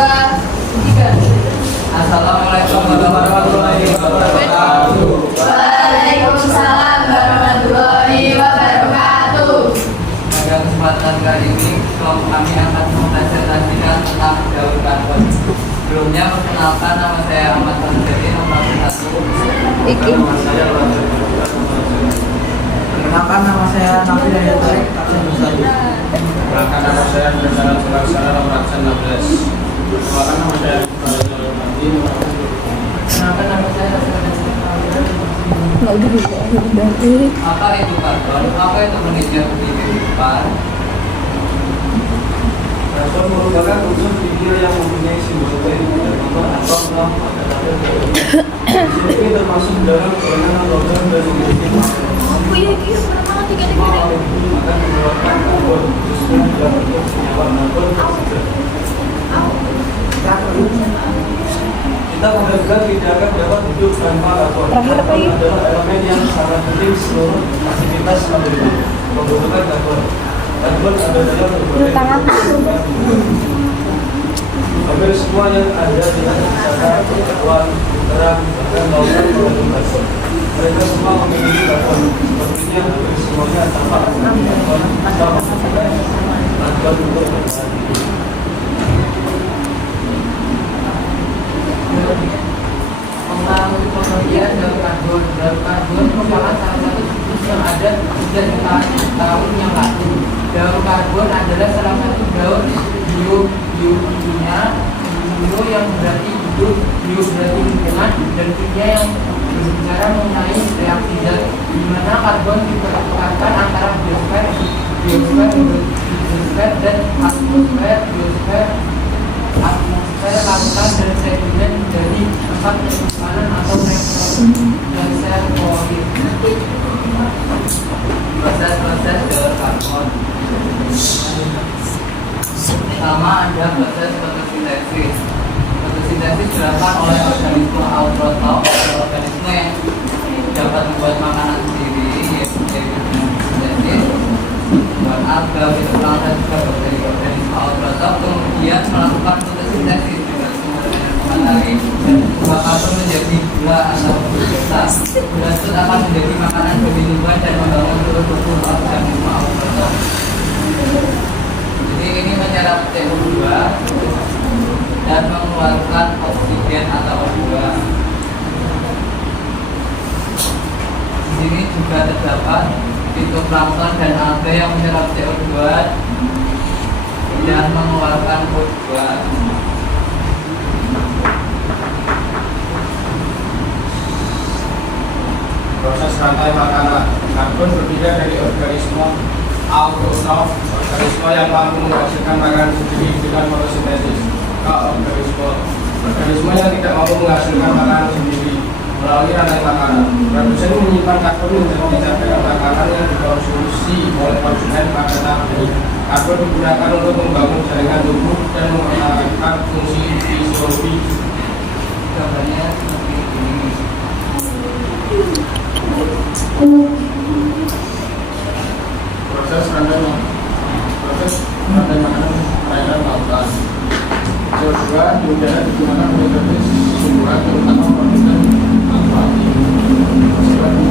tiga. Assalamualaikum warahmatullahi wabarakatuh. Waalaikumsalam warahmatullahi wabarakatuh. Pada kesempatan kali ini, kelompok kami akan mempresentasikan tentang daur karbon. Sebelumnya, perkenalkan, nama saya Ahmad Tanjari, nomor 1. Perkenalkan, nama saya Nafi Daya Tarik, absen 21. Perkenalkan, nama saya Berdana Sulaksana, nomor absen 16. Perkenalkan, nama saya Kenalkan, nama saya Rasulullah. Apa itu karbon? Apa itu penelitian di kehidupan? Karbon merupakan unsur video yang mempunyai simbol dan nomor atom dalam pada ini termasuk dalam golongan logam dan memiliki akan mengeluarkan karbon khususnya dalam bentuk senyawa karbon oksigen. Kita menganggap tidak akan dapat hidup tanpa karbon. Karbon adalah elemen yang sangat penting seluruh aktivitas membutuhkan karbon. Karbon ada dalam berbagai hampir semua yang ada di atas hewan, terang, bahkan lautan mengandung karbon. Mereka semua memiliki karbon. Sepertinya hampir semuanya tanpa karbon untuk bertahan. Mengenai pengertian daur karbon. Daur karbon merupakan salah satu siklus yang ada sejak jutaan tahun yang lalu. Daur karbon adalah salah satu daur kimia. Bio yang berarti hidup, bio berarti lingkungan, dan kimia yang berbicara mengenai reaksi zat, di mana karbon dipertukarkan antara biosfer, dan atmosfer, lautan dan sedimen dari tempat penyimpanan atau reservoir. Proses-proses daur karbon. Pertama ada proses fotosintesis. Fotosintesis dilakukan oleh organisme autotrof atau organisme yang dapat membuat makanan sendiri, yaitu fotosintesis. Dan alga itu berasal juga dari organisme autotrof kemudian melakukan fotosintesis dengan sumber energi matahari dan mengubah karbon menjadi gula atau glukosa. Gula tersebut akan menjadi makanan bagi tumbuhan dan membangun tubuh organisme autotrof. Jadi ini menyerap CO2 dan mengeluarkan oksigen atau O2. Di sini juga terdapat fitoplankton dan alga yang menyerap CO2 dan mengeluarkan O2. Proses rantai makanan. Karbon berbeda dari organisme autotrof, organisme yang mampu menghasilkan makanan sendiri dengan fotosintesis. Organisme yang tidak mampu menghasilkan makanan sendiri melalui rantai makanan. Produsen menyimpan karbon menjadi cadangan makanan yang dikonsumsi oleh konsumen pada tahap ini. Karbon digunakan untuk membangun jaringan tubuh dan mempertahankan fungsi fisiologi. Gambarnya seperti ini. Proses rantai makanan perairan lautan. CO2 di udara digunakan sebagai sumber terutama produsen akuatik sebagai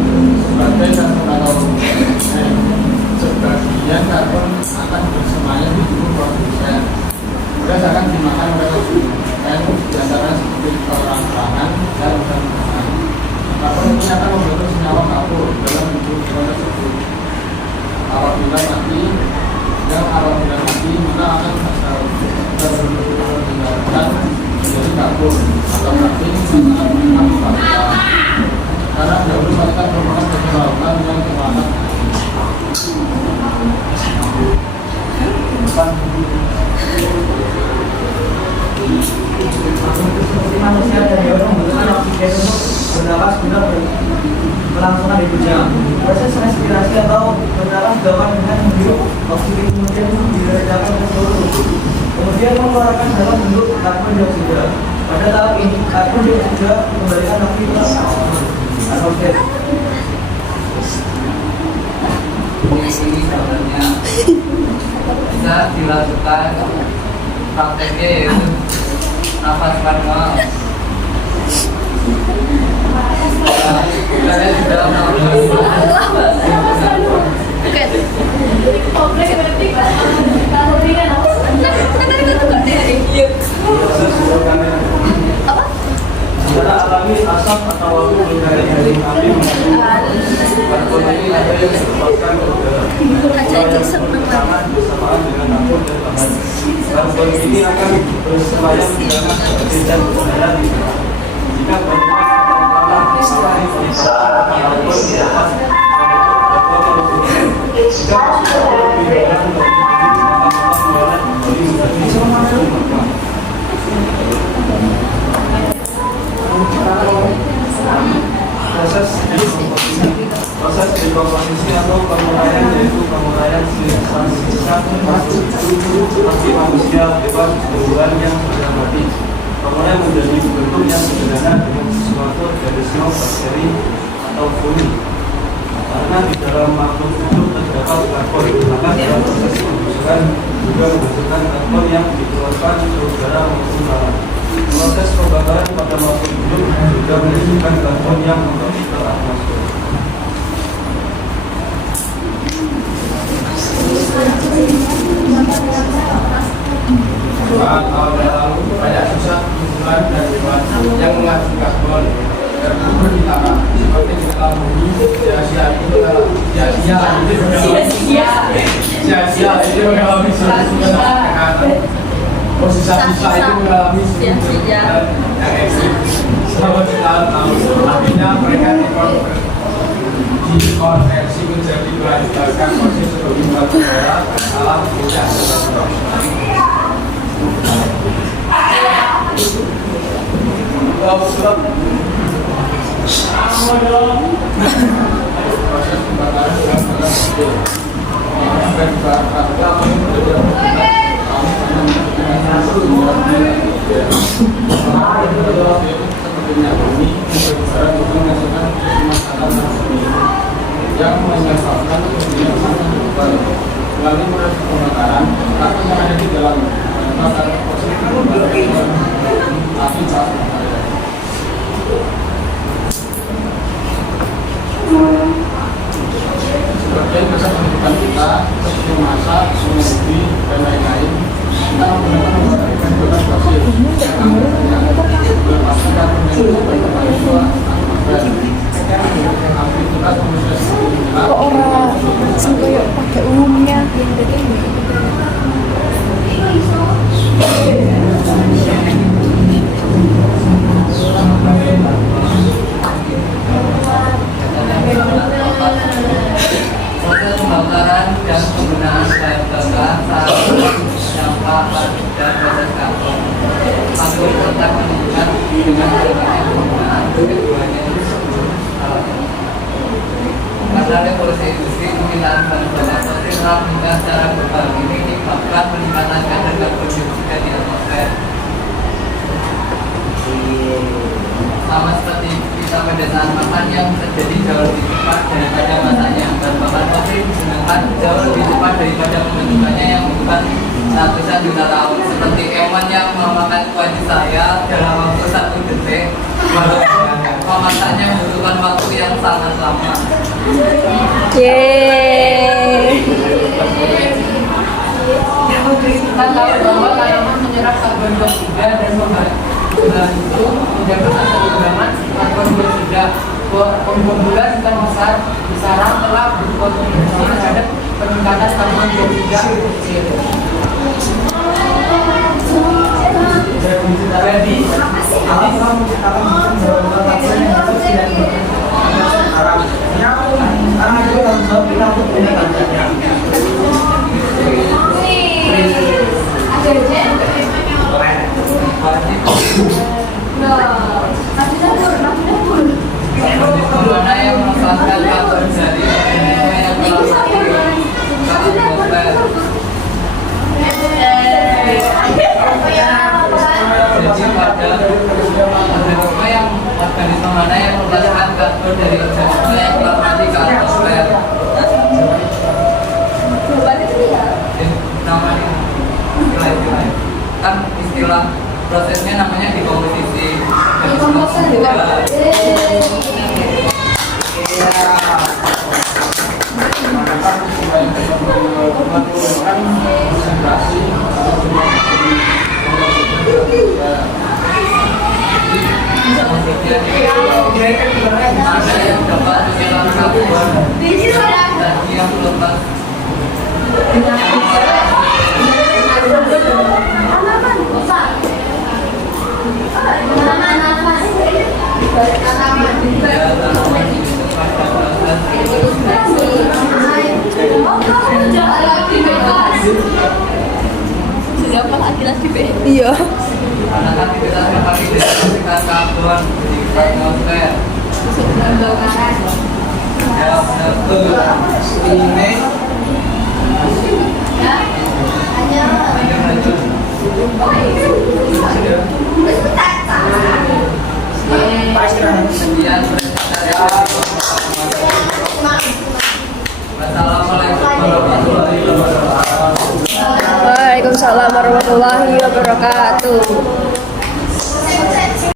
sebagian karbon akan bersemayam di tubuh produsen. Berdasarkan dimakan oleh konsumen diantara seperti orang pangan dan makanan. Karbon ini akan membentuk senyawa kapur dalam bentuk proses tersebut. Apabila mati maka akan tertinggalkan menjadi karbon atau mati maka akan dibakar. Karena dahulu mereka merupakan bagian lautan yang terlalu Seperti manusia dan hewan membutuhkan oksigen untuk bernapas guna kelangsungan hidupnya. Proses respirasi atau bernapas dilakukan dengan menghirup oksigen kemudian diledakkan ke seluruh tubuh. Kemudian mengeluarkan dalam bentuk karbon dioksida. Pada tahap ini karbon dioksida dikembalikan lagi ke atmosfer. Ini gambarnya bisa dilakukan prakteknya, yaitu nafas manual. Kalian di dalam nafas. Oke. Kompleks berarti kalau ringan apa? Tadi itu juga dia. Apa? Secara alami asap atau abu dari daging kambing mengandung karbon ini ada yang disebabkan ke udara. Tangan bersamaan dengan ampun dan bahan. Karbon ini akan bersemayam di dalam seperti zat udara di udara. Jika bantuan pertama mengalami peningkatan karbon di atas jika masuk lebih dalam dari maka pembuatan kembali menjadi sumber. Proses dekomposisi atau penguraian yaitu penguraian sisa makhluk seperti manusia, hewan, tumbuhan yang sudah mati. Penguraian menjadi bentuk yang sederhana dengan sesuatu organisme, bakteri atau fungi. Karena di dalam makhluk hidup terdapat karbon, maka dalam proses pembusukan juga menghasilkan karbon yang dikeluarkan ke udara maupun laut. Proses pembakaran pada makhluk hidup juga menghasilkan karbon yang kembali ke atmosfer. Tahun lalu banyak susah kumpulan dan hewan yang mengandung karbon terkubur di tanah seperti di dalam bumi. Sia-sia itu mengalami sisa-sisa itu mengalami yang ekstrim selama bertahun-tahun. Akhirnya mereka dikonversi menjadi bahan bakar fosil sebagai batu bara alam tidak terbentuk. Proses pembakaran dengan bahan fosil. Yang menyebabkan melalui proses pembakaran racun yang ada di dalam bahan fosil api saat pembakaran. Sebagai masa pendidikan kita seperti masak, menguji dan lain-lain, kita menggunakan bahan fosil yang melepaskan karbon dioksida dan aktivitas manusia. Kok orang sing koyo pakai umumnya Proses pembakaran dan penggunaan bahan bakar saat sampah dan proses karbon. Panggul tetap menunjukkan dengan berbagai penggunaan keduanya karena revolusi industri penggunaan bahan bakar fosil telah meningkat secara global. Ini menyebabkan peningkatan kadar karbon dioksida di atmosfer. Sama seperti kita pada saat makan yang terjadi jauh lebih cepat daripada masanya. Bahan bakar fosil digunakan jauh lebih cepat daripada pembentukannya yang membutuhkan ratusan juta tahun. Seperti Emon yang memakan wajah saya dalam waktu 1 detik, walaupun memasaknya membutuhkan waktu yang sangat lama. yeay. Kita tahu bahwa tanaman menyerap karbon dioksida dan membantu menjaga keseimbangan karbon dioksida. Pembulan ikan besar besaran telah berkontribusi terhadap peningkatan karbon dioksida. Jadi, Allah telah menciptakan mesin yang tidak sekarang. Sekarang itu tanggung jawab kita untuk meningkatkannya. Mana yang memanfaatkan karbon dari yang melalui atmosfer. prosesnya namanya dekomposisi. Komposer juga. Maka mulai kan konsentrasi Ada yang dapat menyerang karbon dan yang lepas. Ya, tanaman ini pada proses Sudah apa laki-laki be? Iya. karena kan kita sebagai desinfektan karbon di atmosfer. Ya, betul. Ini sekian Wassalamualaikum warahmatullahi wabarakatuh. Waalaikumsalam warahmatullahi wabarakatuh.